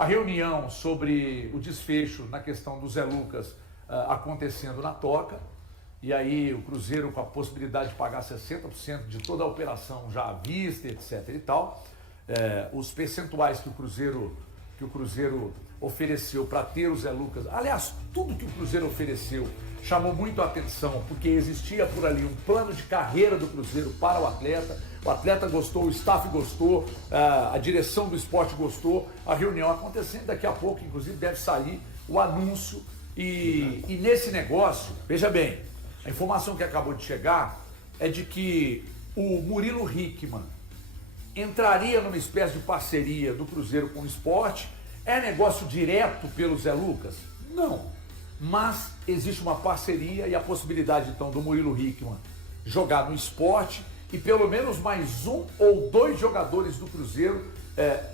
A reunião sobre o desfecho na questão do Zé Lucas acontecendo na Toca, e aí o Cruzeiro com a possibilidade de pagar 60% de toda a operação já à vista, etc e tal. Os percentuais que o Cruzeiro ofereceu para ter o Zé Lucas, aliás, tudo que o Cruzeiro ofereceu chamou muito a atenção, porque existia por ali um plano de carreira do Cruzeiro para o atleta gostou, o staff gostou, a direção do esporte gostou, a reunião acontecendo, daqui a pouco, inclusive, deve sair o anúncio, e nesse negócio, veja bem, a informação que acabou de chegar é de que o Murilo Hickman entraria numa espécie de parceria do Cruzeiro com o esporte. É negócio direto pelo Zé Lucas? Não. Mas existe uma parceria e a possibilidade, então, do Murilo Hickman jogar no esporte e pelo menos mais um ou dois jogadores do Cruzeiro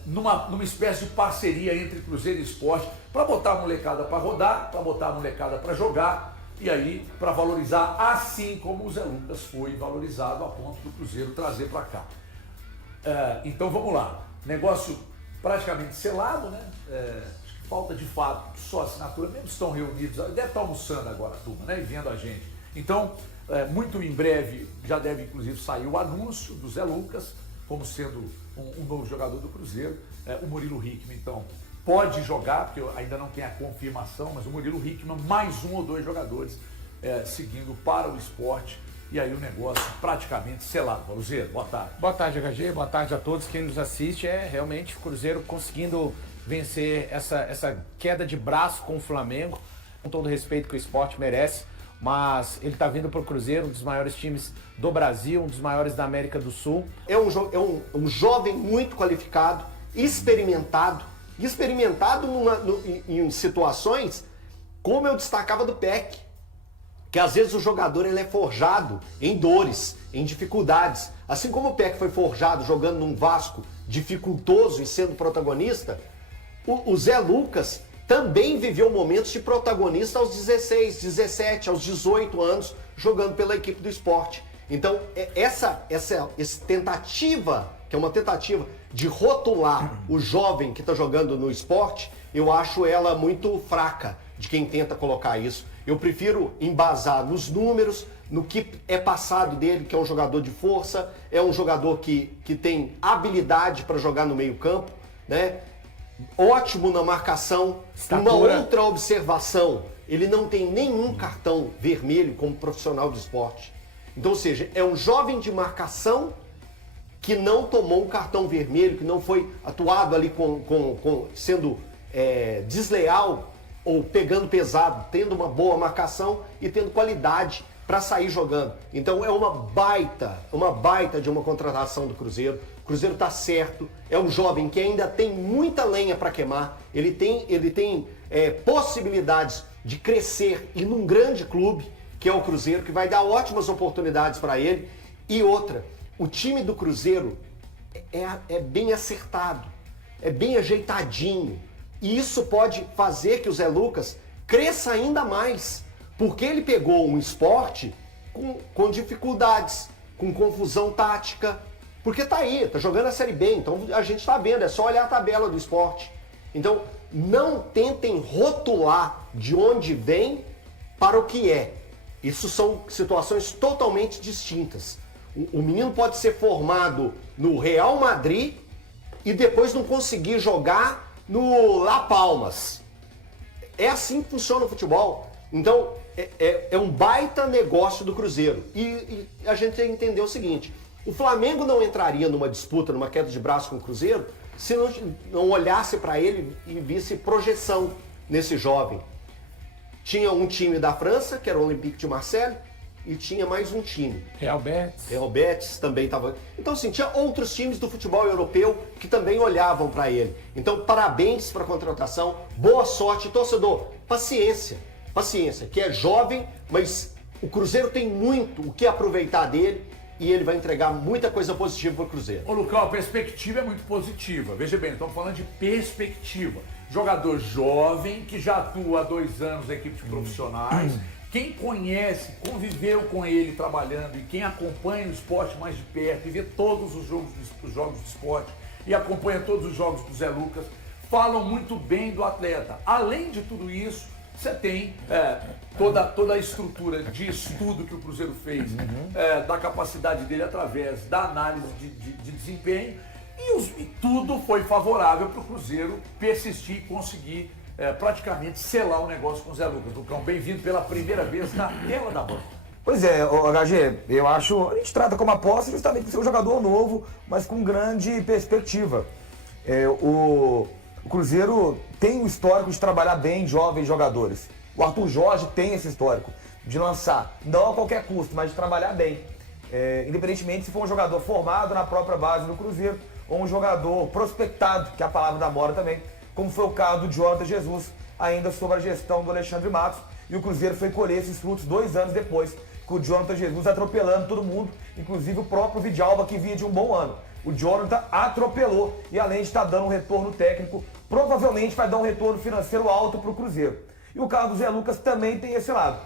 numa espécie de parceria entre Cruzeiro e esporte para botar a molecada para rodar, para botar a molecada para jogar e aí para valorizar, assim como o Zé Lucas foi valorizado a ponto do Cruzeiro trazer para cá. Então vamos lá, negócio praticamente selado, né? Falta de fato só assinatura, mesmo estão reunidos, deve estar almoçando agora a turma, né? E vendo a gente. Então, muito em breve já deve inclusive sair o anúncio do Zé Lucas como sendo um novo jogador do Cruzeiro. O Murilo Hickman, então, pode jogar, porque ainda não tem a confirmação, mas o Murilo Hickman, mais um ou dois jogadores seguindo para o esporte. E aí o negócio praticamente selado. Cruzeiro, boa tarde. Boa tarde, HG. Boa tarde a todos quem nos assiste. Realmente o Cruzeiro conseguindo vencer essa queda de braço com o Flamengo, com todo o respeito que o esporte merece, mas ele está vindo para o Cruzeiro, um dos maiores times do Brasil, um dos maiores da América do Sul. É um jovem muito qualificado, experimentado em situações como eu destacava do Peck, que às vezes o jogador ele é forjado em dores, em dificuldades. Assim como o Peck foi forjado jogando num Vasco dificultoso e sendo protagonista, o Zé Lucas também viveu momentos de protagonista aos 16, 17, aos 18 anos, jogando pela equipe do esporte. Então, essa tentativa, que é uma tentativa de rotular o jovem que está jogando no esporte, eu acho ela muito fraca de quem tenta colocar isso. Eu prefiro embasar nos números, no que é passado dele, que é um jogador de força, é um jogador que tem habilidade para jogar no meio-campo, né? Ótimo na marcação. Estatura. Uma outra observação, ele não tem nenhum cartão vermelho como profissional de esporte. Então, ou seja, é um jovem de marcação que não tomou um cartão vermelho, que não foi atuado ali sendo desleal ou pegando pesado, tendo uma boa marcação e tendo qualidade para sair jogando. Então é uma baita de uma contratação do Cruzeiro. O Cruzeiro está certo, é um jovem que ainda tem muita lenha para queimar, ele tem possibilidades de crescer e num grande clube, que é o Cruzeiro, que vai dar ótimas oportunidades para ele. E outra, o time do Cruzeiro é bem acertado, é bem ajeitadinho. E isso pode fazer que o Zé Lucas cresça ainda mais, porque ele pegou um esporte com dificuldades, com confusão tática, porque tá aí, tá jogando a Série B, então a gente tá vendo, é só olhar a tabela do esporte. Então, não tentem rotular de onde vem para o que é. Isso são situações totalmente distintas. O menino pode ser formado no Real Madrid e depois não conseguir jogar no La Palmas. É assim que funciona o futebol. Então, é um baita negócio do Cruzeiro. E a gente tem que entender o seguinte, o Flamengo não entraria numa disputa, numa queda de braço com o Cruzeiro, se não olhasse para ele e visse projeção nesse jovem. Tinha um time da França, que era o Olympique de Marseille, e tinha mais um time. Real Betis. Real Betis também estava... Então, assim, tinha outros times do futebol europeu que também olhavam para ele. Então, parabéns para a contratação, boa sorte, torcedor. Paciência, que é jovem, mas o Cruzeiro tem muito o que aproveitar dele e ele vai entregar muita coisa positiva para o Cruzeiro. Ô, Lucão, a perspectiva é muito positiva. Veja bem, estamos falando de perspectiva. Jogador jovem, que já atua há 2 anos na equipe de profissionais. Quem conhece, conviveu com ele trabalhando e quem acompanha o esporte mais de perto e vê todos os jogos do esporte e acompanha todos os jogos do Zé Lucas, falam muito bem do atleta. Além de tudo isso, você tem toda a estrutura de estudo que o Cruzeiro fez, da capacidade dele através da análise de desempenho, e tudo foi favorável para o Cruzeiro persistir e conseguir praticamente selar o negócio com o Zé Lucas. Lucão, bem-vindo pela primeira vez na tela da bola. Pois é, HG, eu acho, a gente trata como aposta justamente por ser um jogador novo, mas com grande perspectiva. O Cruzeiro tem um histórico de trabalhar bem jovens jogadores. O Arthur Jorge tem esse histórico de lançar, não a qualquer custo, mas de trabalhar bem. Independentemente se for um jogador formado na própria base do Cruzeiro ou um jogador prospectado, que é a palavra da moda também, como foi o caso do Jonathan Jesus, ainda sob a gestão do Alexandre Matos. E o Cruzeiro foi colher esses frutos 2 anos depois, com o Jonathan Jesus atropelando todo mundo, inclusive o próprio Vidalba, que vinha de um bom ano. O Jonathan atropelou e, além de estar dando um retorno técnico, provavelmente vai dar um retorno financeiro alto para o Cruzeiro. E o caso do Zé Lucas também tem esse lado.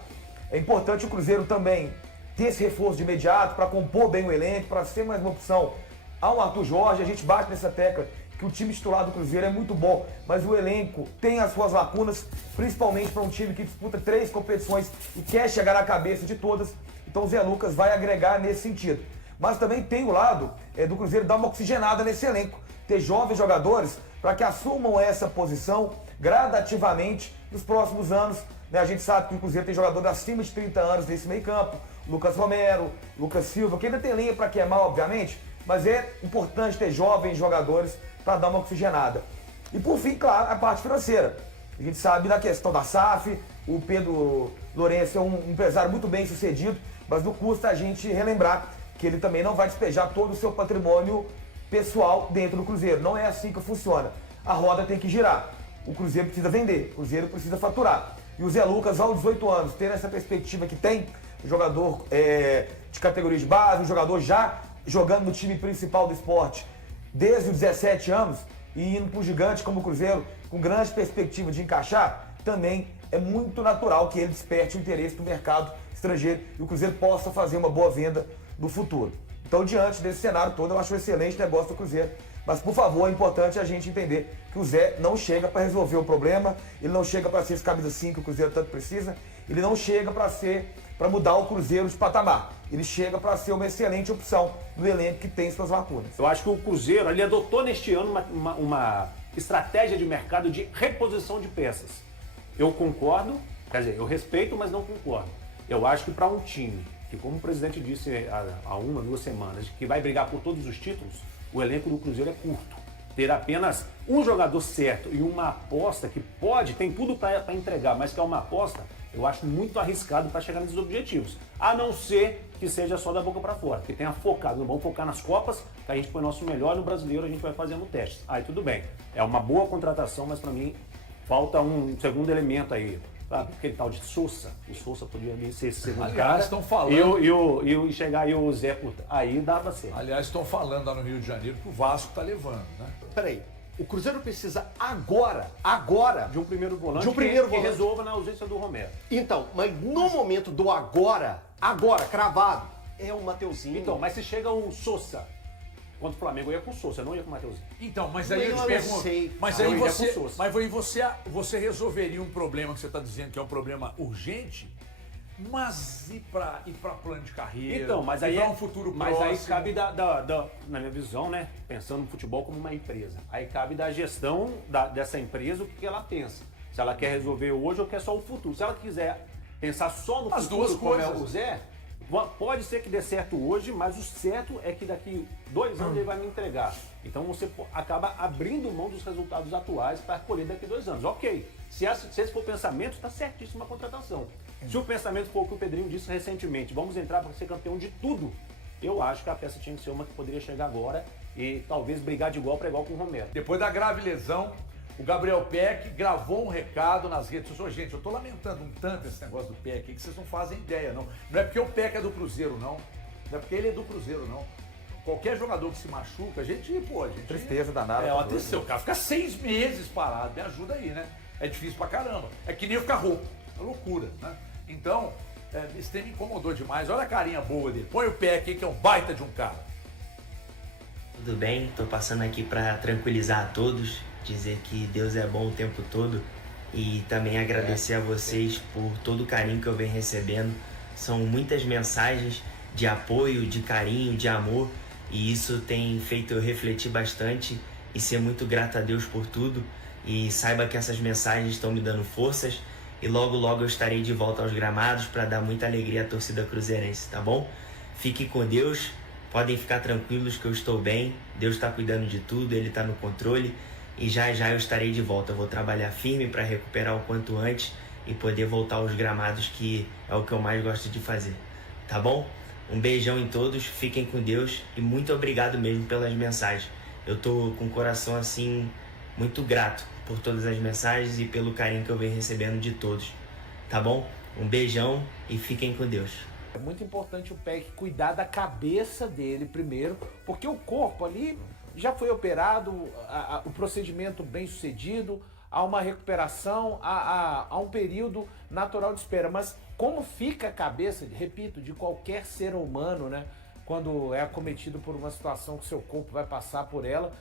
É importante o Cruzeiro também ter esse reforço de imediato para compor bem o elenco, para ser mais uma opção ao Arthur Jorge. A gente bate nessa tecla que o time titular do Cruzeiro é muito bom, mas o elenco tem as suas lacunas, principalmente para um time que disputa 3 competições e quer chegar na cabeça de todas. Então o Zé Lucas vai agregar nesse sentido. Mas também tem o lado do Cruzeiro dar uma oxigenada nesse elenco, ter jovens jogadores para que assumam essa posição gradativamente nos próximos anos. A gente sabe que o Cruzeiro tem jogadores acima de 30 anos nesse meio campo, Lucas Romero, Lucas Silva, que ainda tem linha para queimar, obviamente, mas é importante ter jovens jogadores para dar uma oxigenada. E por fim, claro, a parte financeira. A gente sabe da questão da SAF, o Pedro Lourenço é um empresário muito bem sucedido, mas não custa a gente relembrar que ele também não vai despejar todo o seu patrimônio pessoal dentro do Cruzeiro. Não é assim que funciona. A roda tem que girar. O Cruzeiro precisa vender, o Cruzeiro precisa faturar. E o Zé Lucas, aos 18 anos, tendo essa perspectiva que tem, um jogador de categoria de base, um jogador já jogando no time principal do esporte desde os 17 anos e indo para o gigante como o Cruzeiro, com grande perspectiva de encaixar, também é muito natural que ele desperte o interesse do mercado estrangeiro e o Cruzeiro possa fazer uma boa venda no futuro. Então, diante desse cenário todo, eu acho um excelente negócio do Cruzeiro. Mas, por favor, é importante a gente entender que o Zé não chega para resolver o problema, ele não chega para ser esse camisa 5 que o Cruzeiro tanto precisa, ele não chega para mudar o Cruzeiro de patamar. Ele chega para ser uma excelente opção no elenco que tem suas lacunas. Eu acho que o Cruzeiro ele adotou neste ano uma estratégia de mercado de reposição de peças. Eu concordo, quer dizer, eu respeito, mas não concordo. Eu acho que para um time que, como o presidente disse há 1, 2 semanas, que vai brigar por todos os títulos, o elenco do Cruzeiro é curto. Ter apenas um jogador certo e uma aposta que tem tudo para entregar, mas que é uma aposta, eu acho muito arriscado para chegar nesses objetivos. A não ser que seja só da boca para fora, que tenha focado. Vamos focar nas Copas, que a gente põe nosso melhor, no Brasileiro a gente vai fazendo testes. Aí tudo bem. É uma boa contratação, mas para mim falta um segundo elemento aí. Sabe? Aquele tal de Sousa. O Sousa podia ser esse segundo cara. Estão falando. E chegar aí o Zé, aí dava certo. Aliás, estão falando lá no Rio de Janeiro que o Vasco está levando, né? Peraí, o Cruzeiro precisa agora, de um primeiro volante, que resolva na ausência do Romero. Então, mas no momento do agora, cravado, é o Mateuzinho. Então, mas se chega o Sousa, contra o Flamengo, eu ia com o Sousa, eu não ia com o Mateuzinho. Então, mas aí eu te pergunto, mas aí você resolveria um problema que você está dizendo que é um problema urgente, mas e para plano de carreira? Então, mas aí um futuro próximo? Mas aí cabe na minha visão, né, pensando no futebol como uma empresa, aí cabe da gestão dessa empresa o que ela pensa. Se ela quer resolver hoje ou quer só o futuro. Se ela quiser pensar só no As futuro, duas como coisas. é o Zé, pode ser que dê certo hoje, mas o certo é que daqui 2 anos ele vai me entregar. Então você acaba abrindo mão dos resultados atuais para colher daqui 2 anos. Ok, se esse for o pensamento, está certíssima a contratação. Se o pensamento for o que o Pedrinho disse recentemente, vamos entrar para ser campeão de tudo, eu acho que a peça tinha que ser uma que poderia chegar agora e talvez brigar de igual para igual com o Romero. Depois da grave lesão, o Gabriel Peck gravou um recado nas redes sociais. Gente, eu tô lamentando um tanto esse negócio do Peck aí que vocês não fazem ideia, não. Não é porque o Peck é do Cruzeiro, não. Não é porque ele é do Cruzeiro, não. Qualquer jogador que se machuca, a gente... Tristeza danada. É uma tristeza. O cara fica 6 meses parado. Me ajuda aí, né? É difícil pra caramba. É que nem eu ficar rouco. É loucura, né? Então, esse tema me incomodou demais. Olha a carinha boa dele. Põe o Peck aí, que é um baita de um cara. Tudo bem? Tô passando aqui para tranquilizar a todos. dizer que Deus é bom o tempo todo e também agradecer a vocês por todo o carinho que eu venho recebendo. São muitas mensagens de apoio, de carinho, de amor, e isso tem feito eu refletir bastante e ser muito grato a Deus por tudo. E saiba que essas mensagens estão me dando forças e logo logo eu estarei de volta aos gramados para dar muita alegria à torcida cruzeirense, tá bom? Fiquem com Deus, podem ficar tranquilos que eu estou bem, Deus está cuidando de tudo, Ele está no controle e já já eu estarei de volta. Eu vou trabalhar firme para recuperar o quanto antes e poder voltar aos gramados, que é o que eu mais gosto de fazer, tá bom? Um beijão em todos, fiquem com Deus e muito obrigado mesmo pelas mensagens. Eu tô com o coração assim muito grato por todas as mensagens e pelo carinho que eu venho recebendo de todos, tá bom? Um beijão e fiquem com Deus. É muito importante o PEC cuidar da cabeça dele primeiro, porque o corpo ali já foi operado, o procedimento bem sucedido, há uma recuperação, há um período natural de espera, mas como fica a cabeça, repito, de qualquer ser humano, né? Quando é acometido por uma situação que seu corpo vai passar por ela,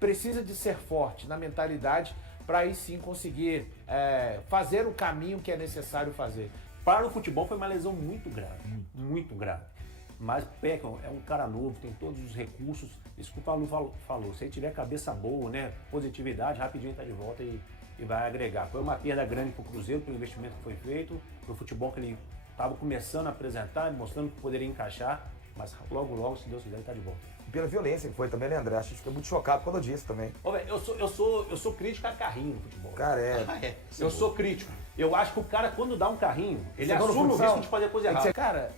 precisa de ser forte na mentalidade para aí sim conseguir fazer o caminho que é necessário fazer. Para o futebol foi uma lesão muito grave, muito grave. Mas o Peck é um cara novo, tem todos os recursos. Isso que o Paulo falou, se ele tiver cabeça boa, né, positividade, rapidinho está de volta e vai agregar. Foi uma perda grande para o Cruzeiro, pelo investimento que foi feito, para o futebol que ele estava começando a apresentar, mostrando que poderia encaixar, mas logo, se Deus quiser, ele está de volta. E pela violência que foi também, né, André? Acho que fiquei muito chocado quando eu disse também. Ô, véio, eu sou crítico a carrinho no futebol. Cara, eu sou crítico. Eu acho que o cara, quando dá um carrinho, ele Segundo assume o função, risco de fazer coisa errada. Cara,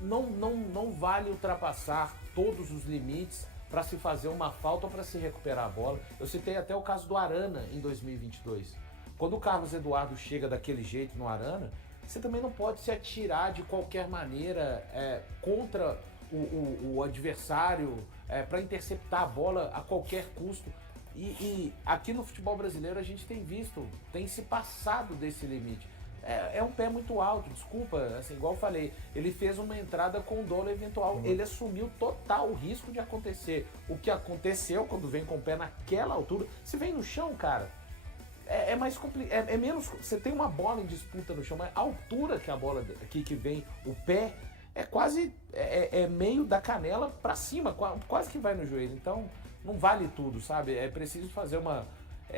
não vale ultrapassar todos os limites para se fazer uma falta ou para se recuperar a bola. Eu citei até o caso do Arana em 2022. Quando o Carlos Eduardo chega daquele jeito no Arana, você também não pode se atirar de qualquer maneira contra o adversário para interceptar a bola a qualquer custo. E aqui no futebol brasileiro a gente tem visto, tem se passado desse limite. É um pé muito alto, desculpa, assim, igual eu falei, ele fez uma entrada com dolo eventual, ele assumiu total o risco de acontecer. O que aconteceu quando vem com o pé naquela altura, se vem no chão, cara, é mais complicado, é menos, você tem uma bola em disputa no chão, mas a altura que a bola aqui que vem, o pé, é quase, meio da canela pra cima, quase que vai no joelho, então não vale tudo, sabe, é preciso fazer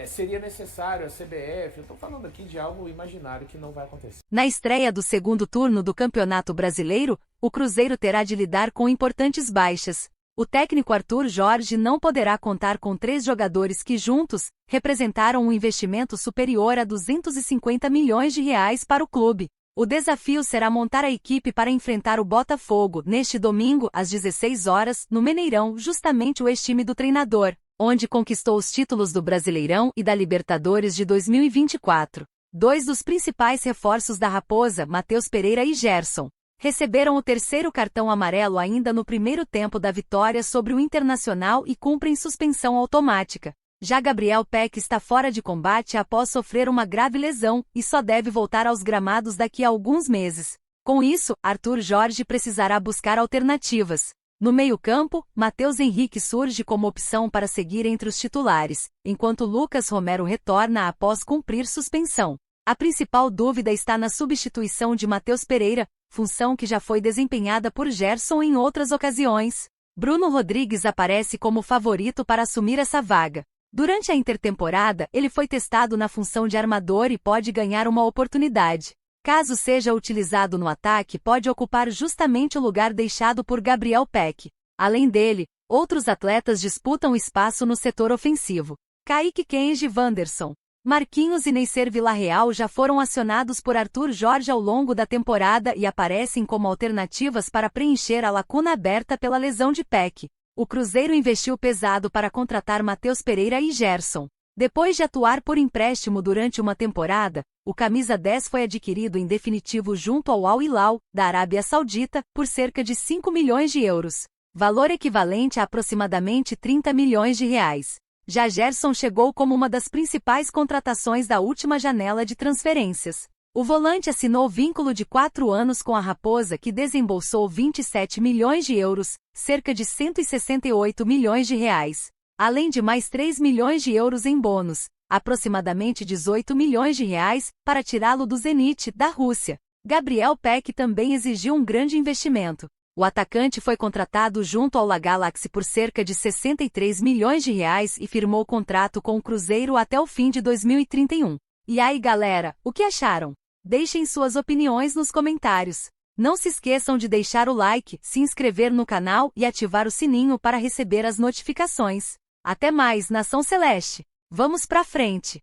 seria necessário a CBF, eu tô falando aqui de algo imaginário que não vai acontecer. Na estreia do segundo turno do Campeonato Brasileiro, o Cruzeiro terá de lidar com importantes baixas. O técnico Arthur Jorge não poderá contar com 3 jogadores que juntos representaram um investimento superior a R$250 milhões para o clube. O desafio será montar a equipe para enfrentar o Botafogo neste domingo às 16 horas no Mineirão, justamente o ex-time do treinador, onde conquistou os títulos do Brasileirão e da Libertadores de 2024. 2 dos principais reforços da Raposa, Matheus Pereira e Gerson, receberam o 3º cartão amarelo ainda no primeiro tempo da vitória sobre o Internacional e cumprem suspensão automática. Já Gabriel Peck está fora de combate após sofrer uma grave lesão e só deve voltar aos gramados daqui a alguns meses. Com isso, Arthur Jorge precisará buscar alternativas. No meio-campo, Matheus Henrique surge como opção para seguir entre os titulares, enquanto Lucas Romero retorna após cumprir suspensão. A principal dúvida está na substituição de Matheus Pereira, função que já foi desempenhada por Gerson em outras ocasiões. Bruno Rodrigues aparece como favorito para assumir essa vaga. Durante a intertemporada, ele foi testado na função de armador e pode ganhar uma oportunidade. Caso seja utilizado no ataque, pode ocupar justamente o lugar deixado por Gabriel Peck. Além dele, outros atletas disputam espaço no setor ofensivo. Kaique Kenji Wanderson, Marquinhos e Neisser Villarreal já foram acionados por Arthur Jorge ao longo da temporada e aparecem como alternativas para preencher a lacuna aberta pela lesão de Peck. O Cruzeiro investiu pesado para contratar Matheus Pereira e Gerson. Depois de atuar por empréstimo durante uma temporada, o camisa 10 foi adquirido em definitivo junto ao Al Hilal, da Arábia Saudita, por cerca de 5 milhões de euros, valor equivalente a aproximadamente 30 milhões de reais. Já Gerson chegou como uma das principais contratações da última janela de transferências. O volante assinou vínculo de 4 anos com a Raposa, que desembolsou 27 milhões de euros, cerca de 168 milhões de reais. além de mais 3 milhões de euros em bônus, aproximadamente 18 milhões de reais, para tirá-lo do Zenit, da Rússia. Gabriel Peck também exigiu um grande investimento. O atacante foi contratado junto ao La Galaxy por cerca de 63 milhões de reais e firmou contrato com o Cruzeiro até o fim de 2031. E aí, galera, o que acharam? Deixem suas opiniões nos comentários. Não se esqueçam de deixar o like, se inscrever no canal e ativar o sininho para receber as notificações. Até mais, Nação Celeste! Vamos pra frente!